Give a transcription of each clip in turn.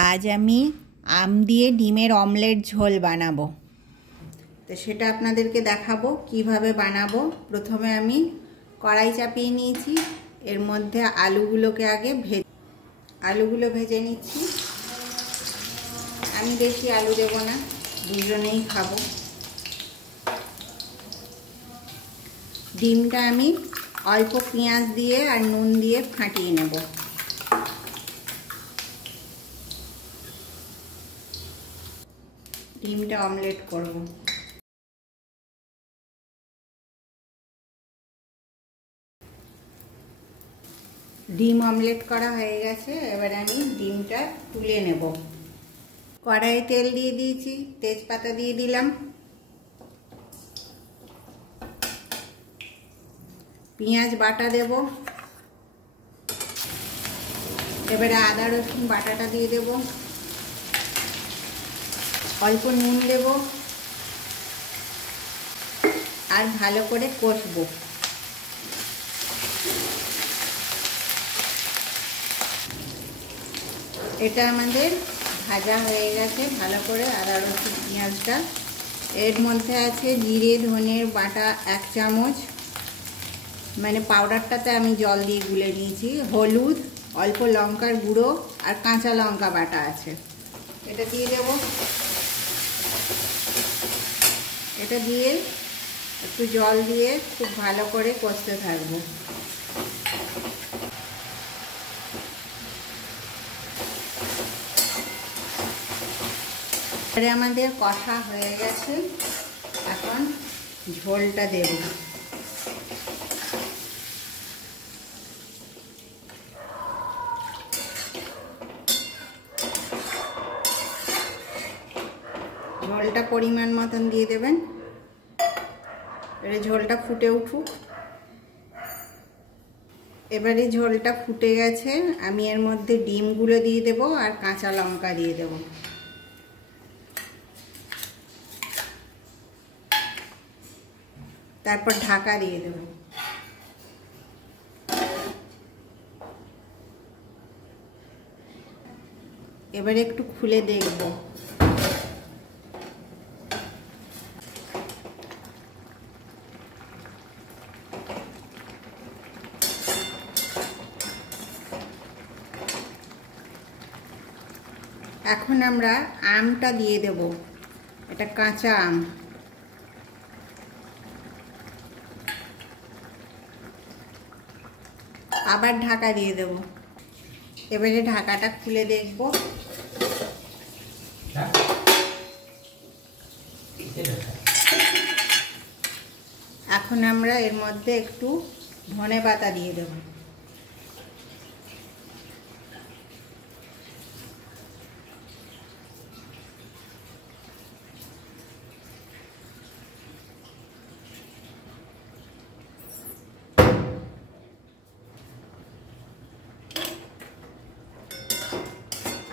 आज আমি আম দিয়ে ডিমের অমলেট ঝোল বানাবো। তো সেটা আপনাদেরকে দেখাবো কিভাবে বানাবো। প্রথমে আমি কড়াই চাপিয়ে নিয়েছি, এর মধ্যে আলুগুলোকে আগে আলুগুলো ভেজে নিচ্ছি। আমি বেশি আলু দেব না, দুজনেই খাবো। ডিমটা আমি অল্প পেঁয়াজ দিয়ে আর নুন দিয়ে ফাটিয়ে নেব। ডিমটা অমলেট করব। ডিম অমলেট করা হয়ে গেছে, এবার আমি ডিমটা তুলে নেব। কড়াইয়ে তেল দিয়ে দিয়েছি, তেজপাতা দিয়ে দিলাম, পেঁয়াজ বাটা দেব, এবারে আদা রসুন বাটাটা দিয়ে দেব, অল্প নুন দেব আর ভালো করে কষবো। এটা আমাদের ভাজা হয়ে গেছে ভালো করে আদা রসুন পেঁয়াজটা। এর মধ্যে আছে জিরে ধনের বাটা 1 চামচ, মানে পাউডারটাতে আমি জল দিয়ে গুলে নিয়েছি, হলুদ, অল্প লঙ্কার গুঁড়ো আর কাঁচা লঙ্কা বাটা আছে। এটা দিয়ে দেব। এটা দিয়ে একটু জল দিয়ে খুব ভালো করে কষতে থাকবো। আমাদের কষা হয়ে গেছে, এখন ঝোলটা দেব। ঝোলটা পরিমাণ মতন দিয়ে দেবেন। এবারে ঝোলটা ফুটে উঠুক। এবারে ঝোলটা ফুটে গেছে, আমি এর মধ্যে ডিমগুলো দিয়ে দেব আর কাঁচা লঙ্কা দিয়ে দেব। তারপর ঢাকা দিয়ে দেব। এবারে একটু খুলে দেখব। এখন আমরা আমটা দিয়ে দেব, এটা কাঁচা আম। আবার ঢাকা দিয়ে দেব। এবারে ঢাকাটা খুলে দেখব। এখন আমরা এর মধ্যে একটু ধনেপাতা দিয়ে দেব।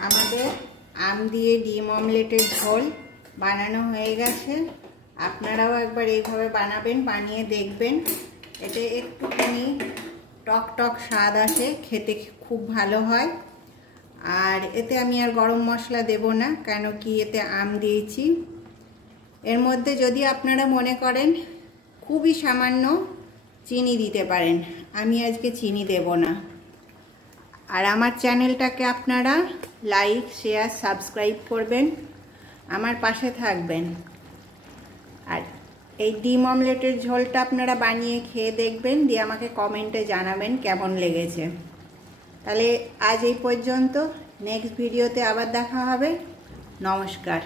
আমাদের আম দিয়ে ডিম অমলেটের ঝোল বানানো হয়ে গেছে। আপনারাও একবার এইভাবে বানাবেন, বানিয়ে দেখবেন। এতে একটুখানি টক টক স্বাদ আসে, খেতে খুব ভালো হয়। আর এতে আমি আর গরম মশলা দেব না, কেন কি এতে আম দিয়েছি। এর মধ্যে যদি আপনারা মনে করেন খুবই সামান্য চিনি দিতে পারেন, আমি আজকে চিনি দেব না। আর আমার চ্যানেলটাকে আপনারা লাইক, শেয়ার, সাবস্ক্রাইব করবেন, আমার পাশে থাকবেন। আর এই ডিম অমলেটের ঝোলটা আপনারা বানিয়ে খেয়ে দেখবেন, দিয়ে আমাকে কমেন্টে জানাবেন কেমন লেগেছে। তাহলে আজ এই পর্যন্ত, নেক্সট ভিডিওতে আবার দেখা হবে। নমস্কার।